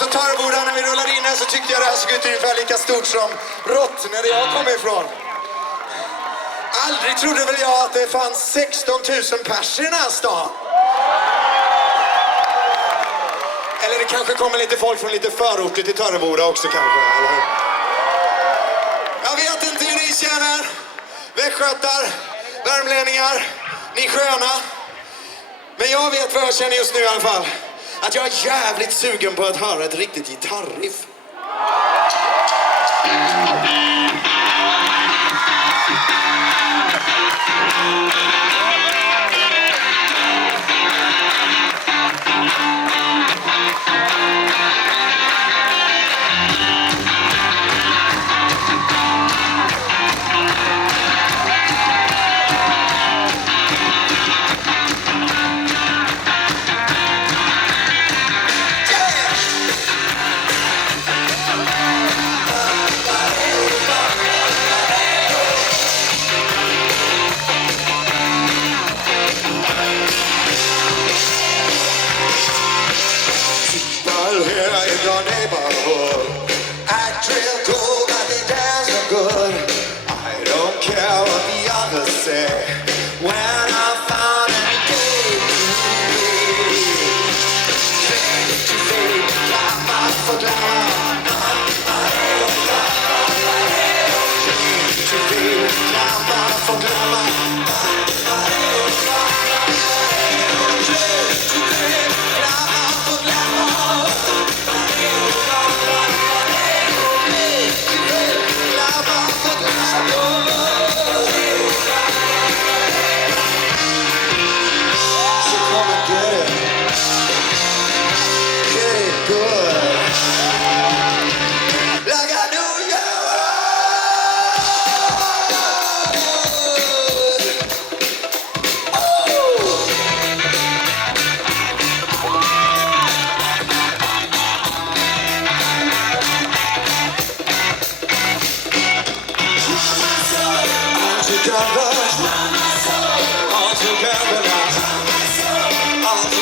Alltså Töreboda, när vi rullade in här så tyckte jag det här såg ut ungefär lika stort som Rottne där jag kommer ifrån. Aldrig trodde väl jag att det fanns 16 000 pers i den här stan. Eller det kanske kommer lite folk från lite förorter till Töreboda också kanske, eller? Jag vet inte hur ni känner. Västgötar, värmlänningar, ni sköna. Men jag vet vad jag känner just nu i alla fall. Att jag är jävligt sugen på att höra ett riktigt gitarriff. Chicago.